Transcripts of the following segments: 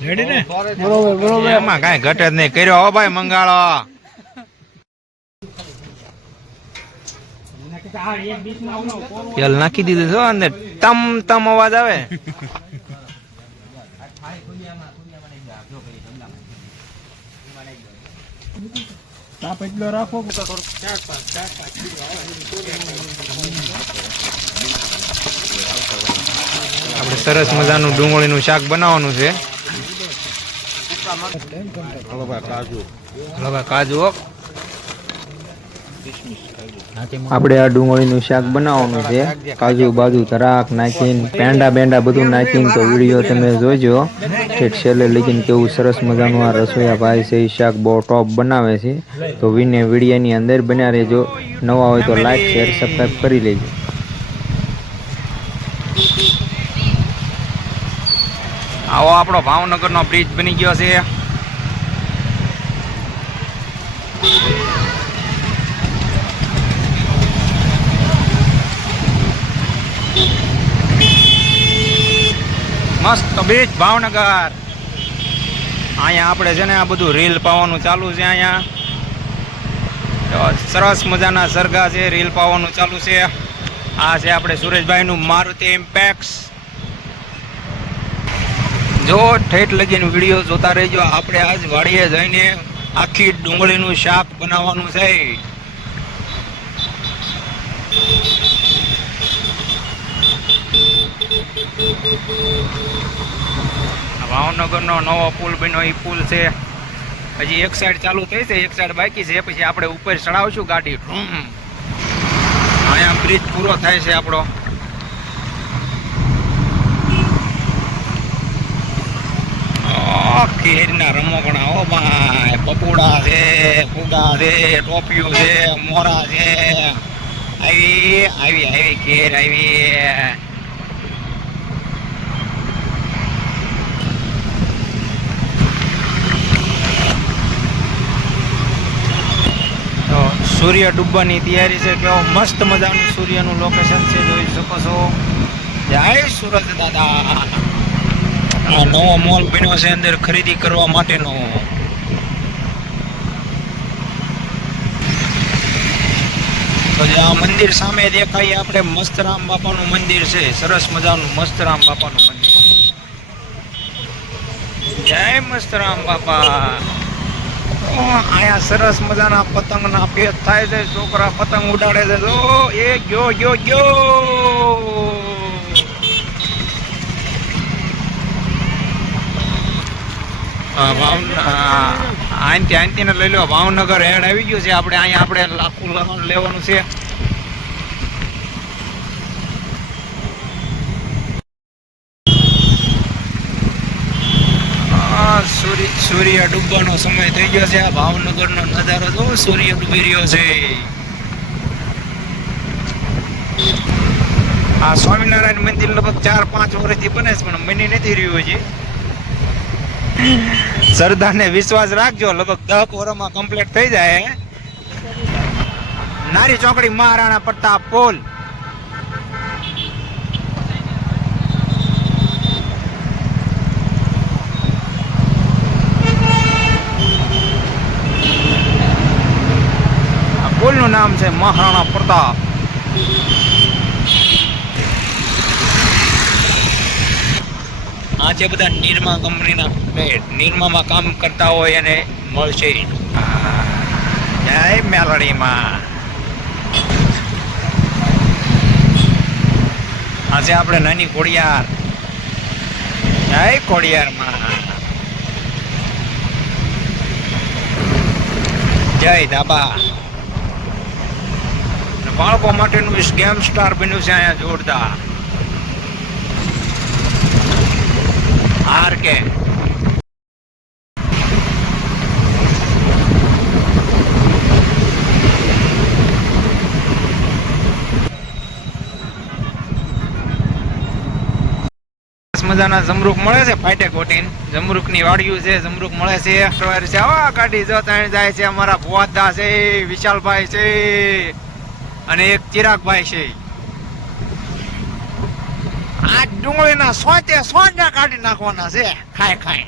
Ready ને બરોબર એમાં કાંઈ ઘટે જ નહીં કર્યો હો ભાઈ મંગાળો તેલ નાખી દીધું છો અંદર તમ તમ અવાજ આવે રાખો આપણે સરસ મજાનું ડુંગળીનું શાક બનાવવાનું છે કાજુ આપણે આ ડુંગળીનું શાક બનાવવાનું છે કાજુ બાજુ ધરાક નાખીને પેંડા બેંડા બધું નાખીને તો વિડીયો તમે જોજો ઠેઠ છેલ્લે લગીને કેવું સરસ મજાનું આ રસોઈયા ભાઈ છે એ શાક બહુ ટોપ બનાવે છે તો વિડીયોની અંદર બન્યા રહેજો નવા હોય તો લાઈક શેર સબસ્ક્રાઈબ કરી લેજો આવો આપણો ભાવનગરનો બ્રિજ બની ગયો છે મસ્ત બ્રિજ ભાવનગર અહીંયા આપણે છે ને આ બધું રીલ પાવાનું ચાલુ છે અહીંયા સરસ મજાના સરગા છે રીલ પાવાનું ચાલુ છે આ છે આપણે સુરેશભાઈનું મારુતિ ઇમ્પેક્સ જો ઠેઠ લગીને વિડીયો જોતા રહેજો આપણે આજ વાડીએ જઈને આખી ડુંગળીનું શાક બનાવવાનું છે ભાવનગરનો નવો પુલ બન્યો એ પુલ છે હજી એક સાઈડ ચાલુ થઈ છે એક સાઈડ બાકી છે પછી આપણે ઉપર ચડાવશું ગાડી અહીંયા બ્રિજ પૂરો થાય છે આપણો કેરીના રમકડા ઓ ભાઈ પપોડા છે ફુગા છે ટોપિયું છે મોરા છે આવી આવી આવી કેર આવી સૂર્ય ડૂબવાની તૈયારી છે કેવો મસ્ત મજાનું સૂર્યનું લોકેશન છે જોઈ શકો છો જય સુરત દાદા નવો મોલ બન્યો છે અંદર ખરીદી કરવા માટેનો તો જે આ મંદિર સામે દેખાય આપણે મસ્તરામ બાપાનું મંદિર છે સરસ મજાનું મસ્તરામ બાપાનું મંદિર જય મસ્તરામ બાપા અહીંયા સરસ મજાના પતંગના પેચ થાય છે છોકરા પતંગ ઉડાડે છે જો એ ગયો ગયો ગયો આંતી ને લઈ લો ભાવનગર હેડ આવી ગયું છે આપણે અહીંયા આપણે લાખું લેવાનું છે સૂર્ય ડૂબવાનો સમય થઈ ગયો છે આ ભાવનગરનો નજારો જો સૂર્ય ડૂબી રહ્યો છે આ સ્વામિનારાયણ મંદિર લગભગ 4-5 વર્ષથી બને છે પણ બની નથી રહ્યું હજી સરદારને વિશ્વાસ રાખજો લગભગ 10 વર્ષમાં કમ્પ્લીટ થઈ જાય નારી ચોકડી મહારાણા પ્રતાપ પુલ પુલનું નામ છે મહારાણા પ્રતાપ આ છે બધા નિરમા કંપનીના પ્લેટ નિરમામાં કામ કરતા હોય એને મળશે જય મેલડીમાં આ છે આપણે નાની ખોડિયાર જય ખોડિયારમાં જય ધાબા બાળકો માટેનું ગેમ સ્ટાર બન્યું છે અહીંયા જોરદાર આર કે મજાના જમરૂક મળે છે ફાટે કોટીન જમરૂકની વાડિયું છે જમરૂક મળે છે સવારે છે આવા કાઢી જો ત્યાં જાય છે અમારા ભુવાદા છે વિશાલભાઈ છે અને એક ચિરાગભાઈ છે આ ડુંગળીના સોંજા કાઢી નાખવાના છે ખાય ખાય.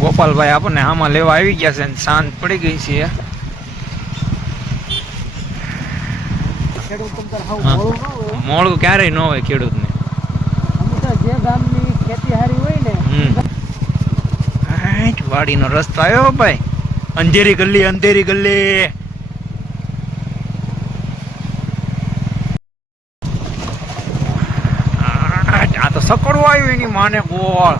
ગોપાલભાઈ આપણને આમાં લેવા આવી ગયા છે, શાંત પડી ગઈ છે. મોડું ક્યારેય ન હોય ખેડૂતને. જે ગામની ખેતી હારી હોય ને વાડીનો રસ્તો આવ્યો ભાઈ. અંધેરી ગલ્લી અંધેરી ગલ્લી. આ તો સકડું આવ્યું એની માને ગોળ.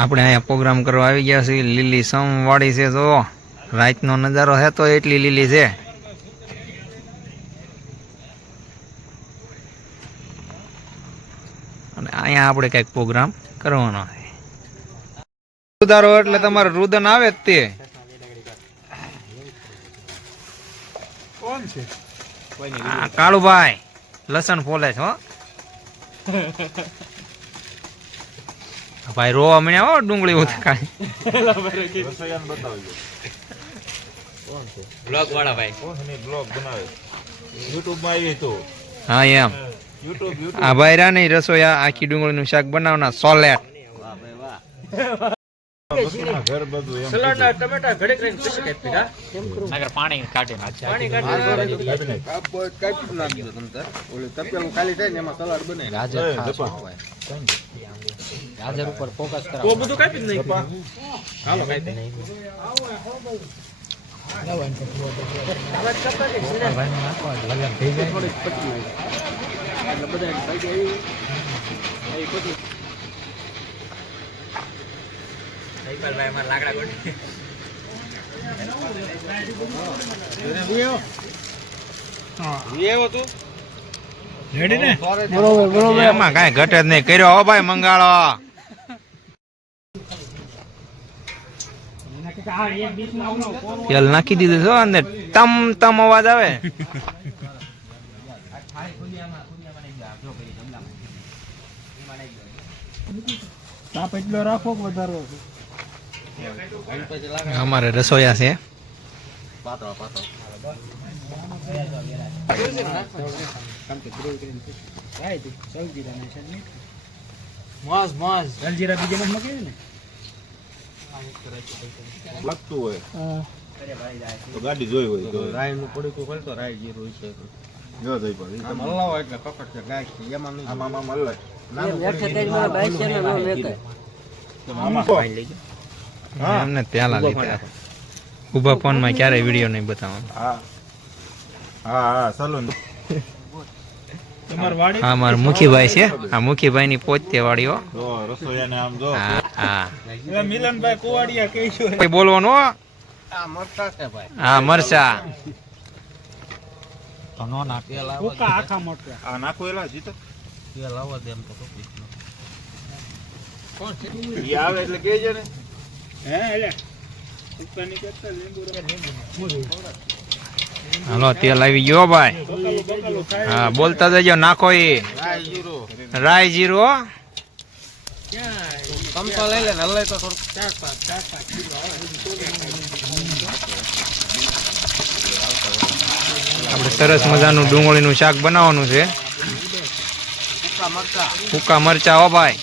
આપણે અહીંયા પ્રોગ્રામ કરવા આવી ગયા છીએ. લીલી સમ વાડી છે, તો રાતનો નજારો છે તો એટલી લીલી છે. અને અહીંયા આપણે કઈક પ્રોગ્રામ કરવાનો છે. ઉધારો એટલે તમારે રુદન આવે જ તે. કોણ છે? કાળુભાઈ લસણ ફોલે છે હો ભાઈ. રોવા મળ્યા હો ડુંગળી ઉતકાય. બ્લોગ વાળા ભાઈ બ્લોગ બનાવે YouTube માં આવી તો. હા એમ આ ભાઈ રા નહીં રસોયા આખી ડુંગળીનું શાક બનાવના સોલેટ. ઘર બધું એમ સલાડના ટમેટા ઘડે કરીને પછી કાપી પીધા નગર પાણી કાઢી નાખે. પાણી કાઢી કાપી નાખી દો તમતાર. ઓલે તપેલું ખાલી થાય ને એમાં સલાડ બને. ગાજર ખાસ હોય. ગાજર ઉપર ફોકસ કરો. તો બધું કાપી જ નાખ્યું. હાલો કાપી એમાં કાંઈ ઘટે જ નહીં. કર્યો હો ભાઈ મંગાળો. તેલ નાખી દીધું છો અંદર. તમ તમ અવાજ આવે. તાપ એટલો રાખો કે વધારો અમારે રસોયા છે. મોજ મોજ જલજીરા બીજા માં મકે ને લાગતું હોય તો ગાડી જોઈ હોય તો રાઈ નું પડી તો ખોલતો રાઈ જીરું છે જો જઈ પડે તમે હલાવો એટલે પકડ છે ગાય છે એમાં નહીં આમાં મલ્લે એમને ત્યાં લાગી ઉભા ફોન માં ક્યારેય વિડીયો નહીં બતાવવાનો. હા હા હા સલૂન હા મારા મુખીભાઈ છે. આ મુખીભાઈ ની પોતે વાડીઓ. જો રસોઈયાને આમ જો. હા હા મિલનભાઈ કોવાડિયા કહીશું કોઈ બોલવાનું હો. આ મરચા છે ભાઈ. હા મરચા. ભૂકા આખા મરચા આ નાખો એલા જીતો ઈ આવે એટલે કહેજે ને. હે એટલે ભૂકાની કરતા લીંબુ હાલો તેલ આવી ગયો ભાઈ. બકાલો ખાય હા બોલતા જજો. નાખો એ રાઈ જીરું રાઈ જીરું હો. સમતો લઈ લે હલાય તો થોડું 4-5 કિલો આપણે સરસ મજાનું ડુંગળીનું શાક બનાવવાનું છે. સૂકા મરચા હો ભાઈ.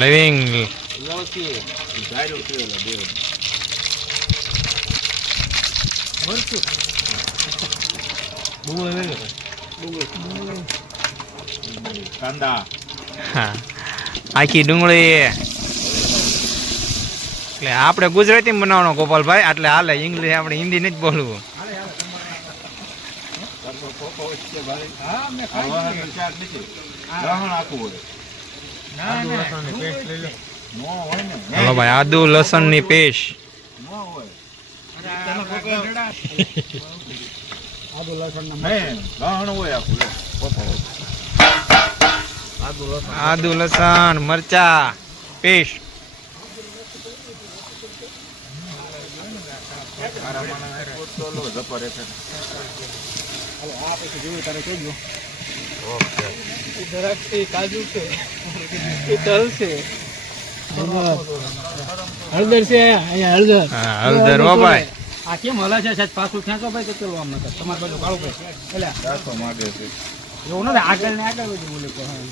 લવિંગ કાંદા હા આખી ડુંગળી. એટલે આપણે ગુજરાતી બનાવવાનો ગોપાલભાઈ. એટલે હાલે. ઇંગ્લિશ આપણે હિન્દી નથી બોલવું. હાલો ભાઈ આદુ લસણ ની પેસ્ટ. આદુ લસણ મરચા પેસ્ટ. કાજુ છે તલ છે હળદર છે અહીંયા હળદર હા હળદર હો ભાઈ આ કેમ હલા છે સાહેબ પાછું ખેંચો ભાઈ તો ચલો આમ નકર તમારે બાજુ કાળું ભાઈ એટલે માગે છે એવું નથી આગળ ને આગળ બધું બોલે તો હા.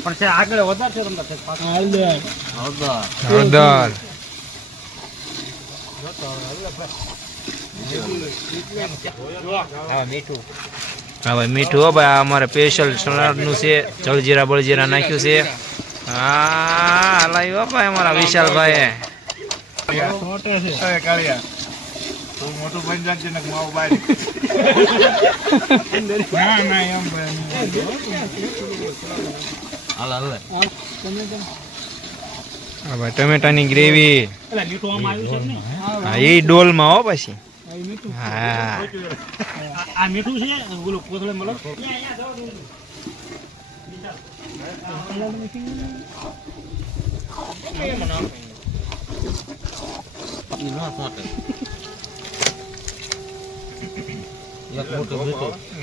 પણ છે આગળ વધારે છે તમને સાહેબ પાછું હળદર હળદર મીઠું હા ભાઈ મીઠું હો ભાઈ આ અમારે સ્પેશિયલ સલાડનું છે જળજીરા બળજીરા નાખ્યું છે હા હલાવ્યું હો ભાઈ અમારા વિશાલભાઈ કાળિયા તું મોટું બની જાજે ને માવો બહાર ના ના એમ હા ભાઈ ટમેટાની ગ્રેવી એટલે મીઠું આમાં આવ્યું છે ને હા એ ડોલમાં હો પછી આ મીઠું હા આ મીઠું છે ઓલું કોથળે મળો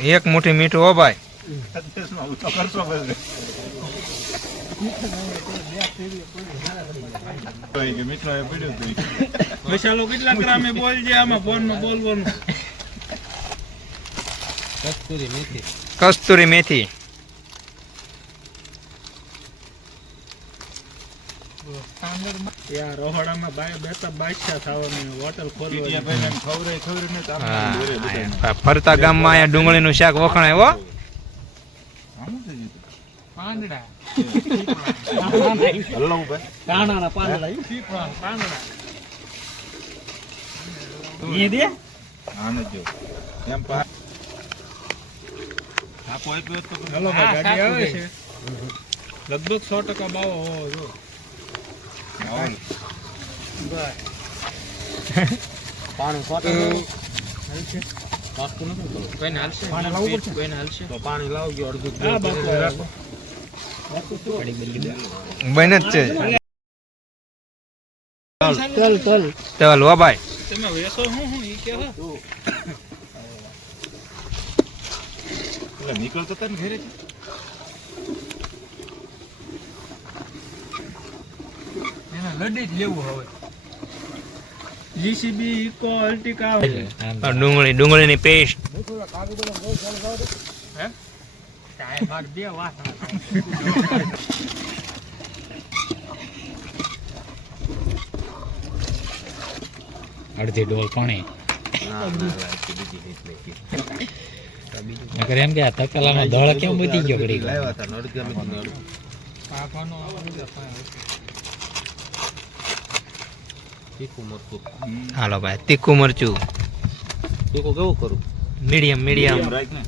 એક મુઠ્ઠી મીઠું હો ભાઈ કરશો પછી મીઠો એ પડ્યો તો મસાલો કેટલા ગ્રામે બોલજે આમાં ફોનમાં બોલવાનું કસ્તુરી મેથી યાર રોહડામાં બેતા બાદશાહ થવાનું હોટલ ખોલવાની ખબર ને તો હા ફરતા ગામમાં અહીંયા ડુંગળીનું શાક વખણાય હો પાંદડા હલ્લો ભાઈ કાણાના પાંદડા પાંદડા એ દે આને જો એમ પા આ કોઈ પે તો હલો ભાઈ ગાડી આવે છે લગભગ 100% બાવો હોવો જો પાણી કોઈને હાલશે કોઈને હાલશે તો પાણી લાવજો અડધું રાખો બને જ છે તલ તલ તલ હો ભાઈ તમે વેસો હું ઈ કે એટલે નીકળતો તને ઘરે એના લડી જ લેવું હવે જીસીબી ઇકો અલ્ટિકા ડુંગળીની પેસ્ટ હે ચાય ભાગ દે વાત અડધી ડોલ પાણી નકર એમ કે આ તકેલાનો દળ કેમ વધી ગયો ઘડી લાવ્યા હતા નડકે અમે નડ પાપાનો તીખું મરચું હાલો ભાઈ તીખું મરચું તીખું કેવું કરું મીડિયમ રાખ ને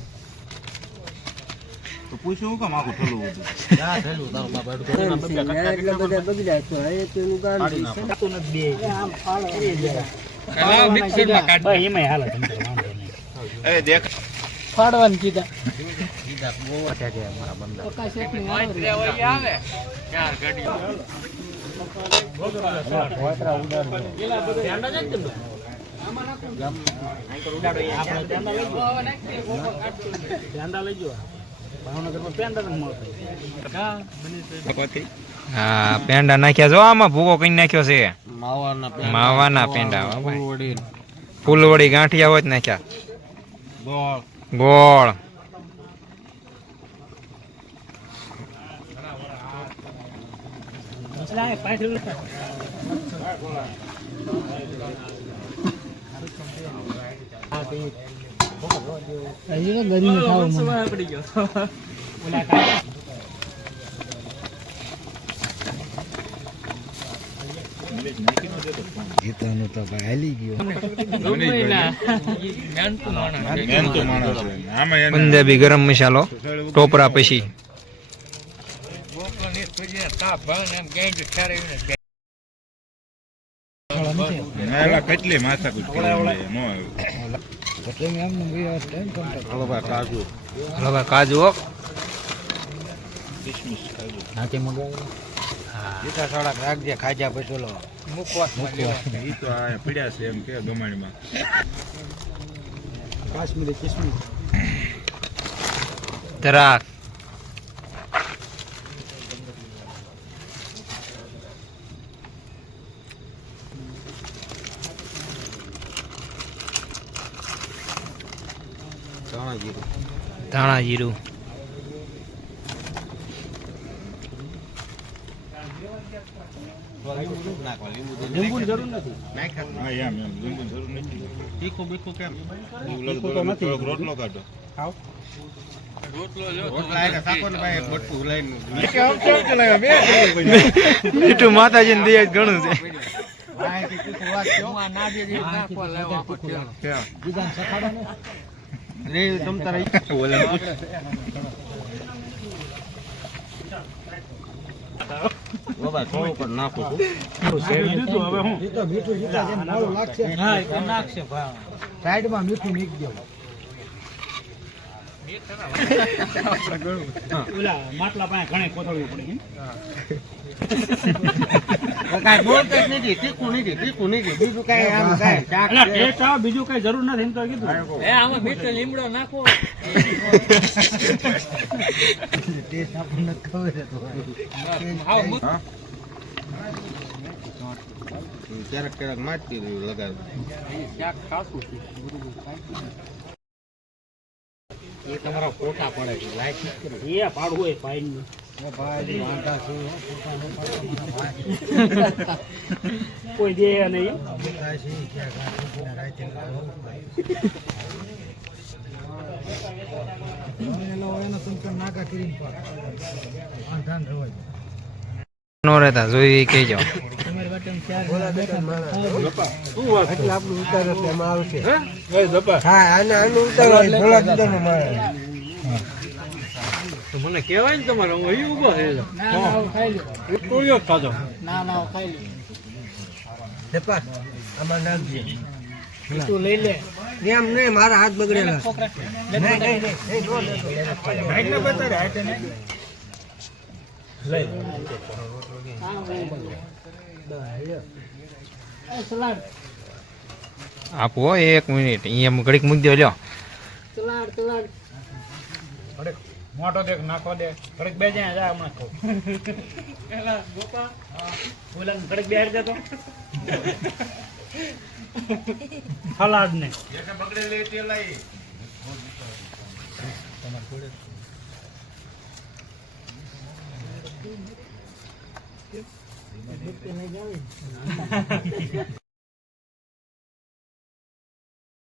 તો પૂછ્યું કેમ આખું ઠલું હતું ક્યાં ઠલું તારું બાપ એટલે બધા બગડ્યા તો એ તેનું ગાડી શકતો નથી બે આમ ફાળો કલા મિક્સરમાં કાઢ ભાઈ એમાં હાલે તમને વાંધો નહીં એ દેખ ફાડવાનું કીધા બહુ છે કે મારા બંદા આવે ચાર ગાડીઓ હા પેંડા નાખ્યા જો આમાં ભૂકો કઈ નાખ્યો છે માવાના પેંડા હો ભાઈ ફૂલવડી ફૂલવડી ગાંઠિયા હોય જ નાખ્યા ગોળ ગોળ જીતાનું તો ભાઈ હાલી ગયો પંજાબી ગરમ મસાલો ટોપરા પછી કેટલી માથા કુછ હાલો ભાઈ કાજુ હો નાખી મગાવે જીતા થોડાક રાખજે ખાજા પછી લો મૂકવા ઈ તો આ પીડ્યા છે એમ કે ગમાણીમાં કાશ્મીરી કિસ્મિસ તરાક ધાણા જીરું લીંબુની જરૂર નથી. તીખું બીખું કેમ તીખું તો નથી. રોટલો કાઢો ખાઓ. મીઠું માતાજીને દે ઘણું છે નાખું લીધું હવે હું સાઈડમાં મીઠું નીક દો. ઓલા માટલા પાસે ઘણે કોથળવું પડે કેમ? એટલે ટેસ્ટ આવે, બીજું કઈ જરૂર નથી એમ તો કીધું. ટેસ્ટ આપણને ખબર હતો. ક્યારેક ક્યારેક મારતી રહ્યું લગાડ એ તમારા ફોટા પડે છે. લાઈક ન કરો. એ પાડવું હોય પાઈનું. કોઈ દે નહીં. નો રહેતા જોઈ કહી જાઓ મને કહેવાય ને તમારે હું અહીં ઊભો થયેલો. ટોળિયો જ ખાધો. તું લઈ લે. મારા હાથ બગડેલા. આપો 1 મિનિટ અહીંયા ઘડીક મૂકી દો લ્યો મોટો દેખ નાખો દે. ઘડીક બે જાય જા હમણાં ખાવ. ઓલા ઘડીક બેહાર દે તો. સલાડ ને